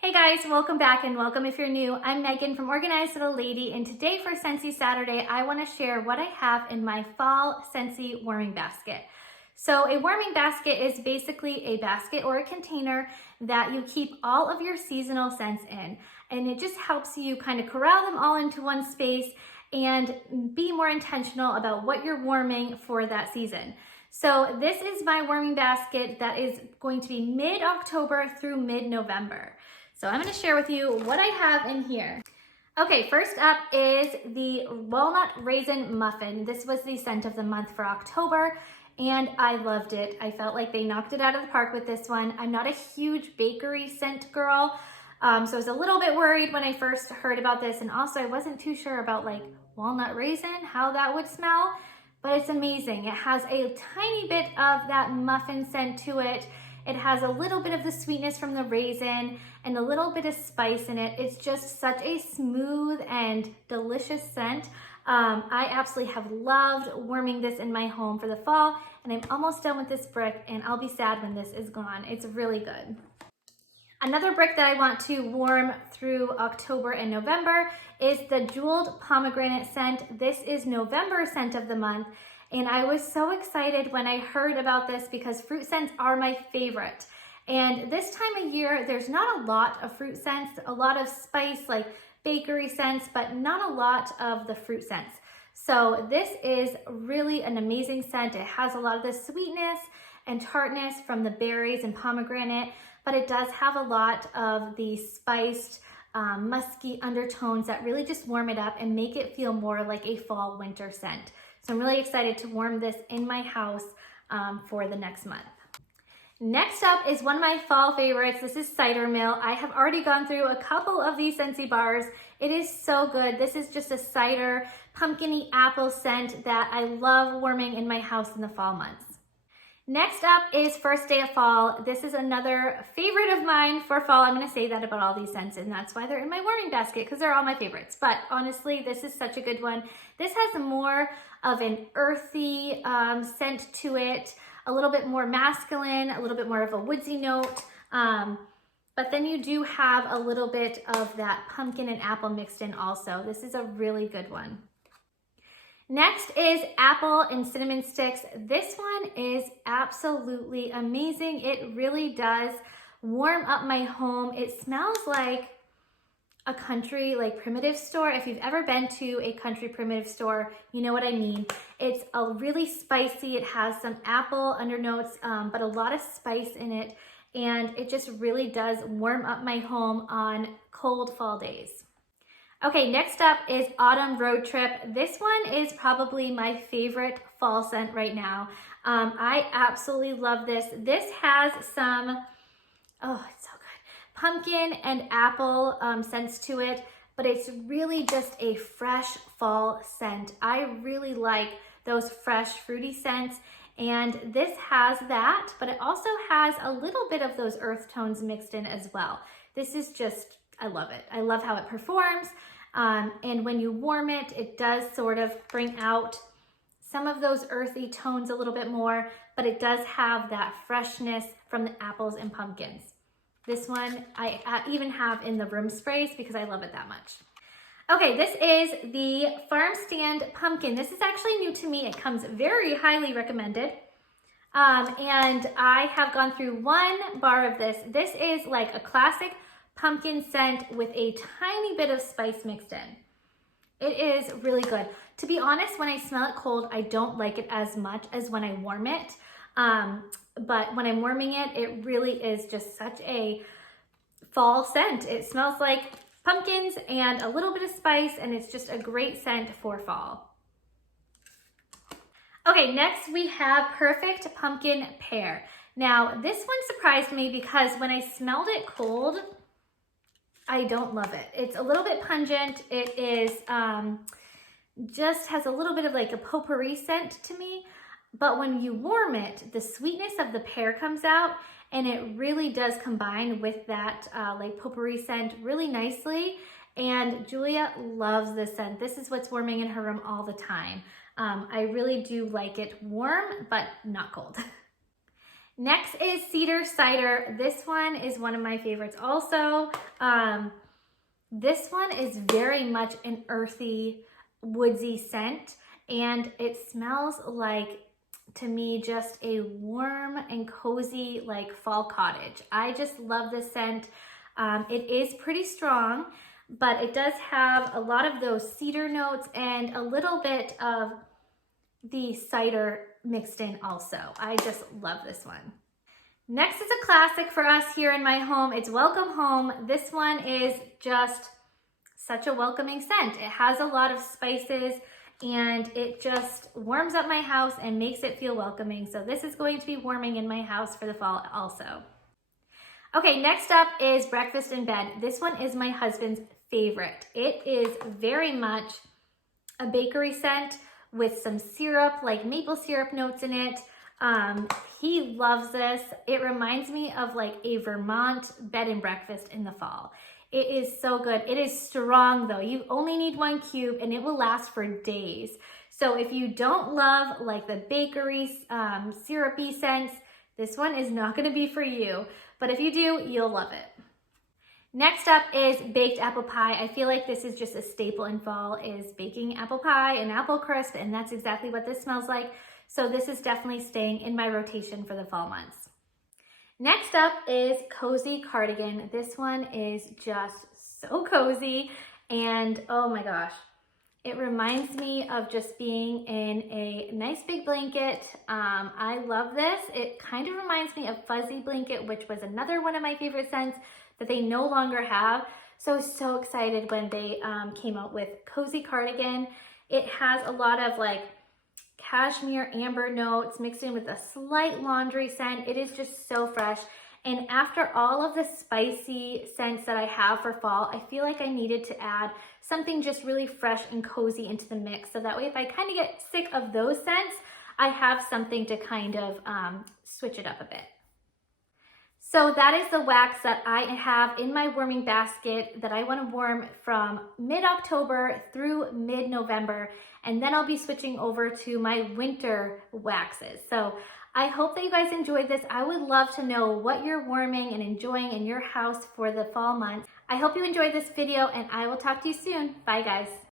Hey guys, welcome back and welcome if you're new. I'm Megan from Organized Little Lady, and today for Scentsy Saturday, I want to share what I have in my fall Scentsy warming basket. So a warming basket is basically a basket or a container that you keep all of your seasonal scents in, and it just helps you kind of corral them all into one space and be more intentional about what you're warming for that season. So this is my warming basket that is going to be mid-October through mid-November. So I'm going to share with you what I have in here. Okay, first up is the walnut raisin muffin. This was the scent of the month for October, and I loved it. I felt like they knocked it out of the park with this one. I'm not a huge bakery scent girl, so I was a little bit worried when I first heard about this, and also I wasn't too sure about like walnut raisin, how that would smell, but it's amazing. It has a tiny bit of that muffin scent to it. It has a little bit of the sweetness from the raisin and a little bit of spice in it. It's just such a smooth and delicious scent. I absolutely have loved warming this in my home for the fall, and I'm almost done with this brick, and I'll be sad when this is gone. It's really good. Another brick that I want to warm through October and November is the Jeweled Pomegranate scent. This is November scent of the month. And I was so excited when I heard about this because fruit scents are my favorite. And this time of year, there's not a lot of fruit scents, a lot of spice like bakery scents, but not a lot of the fruit scents. So this is really an amazing scent. It has a lot of the sweetness and tartness from the berries and pomegranate, but it does have a lot of the spiced, musky undertones that really just warm it up and make it feel more like a fall winter scent. So I'm really excited to warm this in my house for the next month. Next up is one of my fall favorites. This is Cider Mill. I have already gone through a couple of these Scentsy bars. It is so good. This is just a cider, pumpkin-y apple scent that I love warming in my house in the fall months. Next up is First Day of Fall. This is another favorite of mine for fall. I'm gonna say that about all these scents, and that's why they're in my warming basket, because they're all my favorites. But honestly, this is such a good one. This has more of an earthy scent to it, a little bit more masculine, a little bit more of a woodsy note. But then you do have a little bit of that pumpkin and apple mixed in also. This is a really good one. Next is Apple and Cinnamon Sticks. This one is absolutely amazing. It really does warm up my home. It smells like a country like primitive store. If you've ever been to a country primitive store, you know what I mean. It's a really spicy. It has some apple undernotes, but a lot of spice in it. And it just really does warm up my home on cold fall days. Okay, next up is Autumn Road Trip. This one is probably my favorite fall scent right now. I absolutely love this. This has some, oh, it's so good, pumpkin and apple scents to it, but it's really just a fresh fall scent. I really like those fresh fruity scents, and this has that, but it also has a little bit of those earth tones mixed in as well. This is just, I love it. I love how it performs. And when you warm it, it does sort of bring out some of those earthy tones a little bit more, but it does have that freshness from the apples and pumpkins. This one I even have in the room sprays because I love it that much. Okay, this is the Farm Stand Pumpkin. This is actually new to me. It comes very highly recommended. And I have gone through one bar of this. This is like a classic pumpkin scent with a tiny bit of spice mixed in. It is really good. To be honest, when I smell it cold, I don't like it as much as when I warm it. But when I'm warming it, it really is just such a fall scent. It smells like pumpkins and a little bit of spice, and it's just a great scent for fall. Okay, next we have Perfect Pumpkin Pear. Now, this one surprised me because when I smelled it cold, I don't love it. It's a little bit pungent. It is just has a little bit of like a potpourri scent to me. But when you warm it, the sweetness of the pear comes out, and it really does combine with that like potpourri scent really nicely. And Julia loves this scent. This is what's warming in her room all the time. I really do like it warm, but not cold. Next is Cedar Cider. This one is one of my favorites also. This one is very much an earthy, woodsy scent, and it smells like, to me, just a warm and cozy like fall cottage. I just love this scent. It is pretty strong, but it does have a lot of those cedar notes and a little bit of the cider mixed in also. I just love this one. Next is a classic for us here in my home. It's Welcome Home. This one is just such a welcoming scent. It has a lot of spices and it just warms up my house and makes it feel welcoming. So this is going to be warming in my house for the fall also. Okay, next up is Breakfast in Bed. This one is my husband's favorite. It is very much a bakery scent with some syrup, like maple syrup notes in it. He loves this. It reminds me of like a Vermont bed and breakfast in the fall. It is so good. It is strong though. You only need 1 cube and it will last for days. So if you don't love like the bakery syrupy scents, this one is not gonna be for you. But if you do, you'll love it. Next up is baked apple pie. I feel like this is just a staple in fall, is baking apple pie and apple crisp, and that's exactly what this smells like. So this is definitely staying in my rotation for the fall months. Next up is Cozy Cardigan. This one is just so cozy, and oh my gosh, it reminds me of just being in a nice big blanket. I love this. It kind of reminds me of Fuzzy Blanket, which was another one of my favorite scents that they no longer have. So excited when they came out with Cozy Cardigan. It has a lot of like cashmere amber notes mixed in with a slight laundry scent. It is just so fresh. And after all of the spicy scents that I have for fall, I feel like I needed to add something just really fresh and cozy into the mix. So that way, if I kind of get sick of those scents, I have something to kind of switch it up a bit. So that is the wax that I have in my warming basket that I want to warm from mid-October through mid-November. And then I'll be switching over to my winter waxes. So I hope that you guys enjoyed this. I would love to know what you're warming and enjoying in your house for the fall months. I hope you enjoyed this video and I will talk to you soon. Bye guys.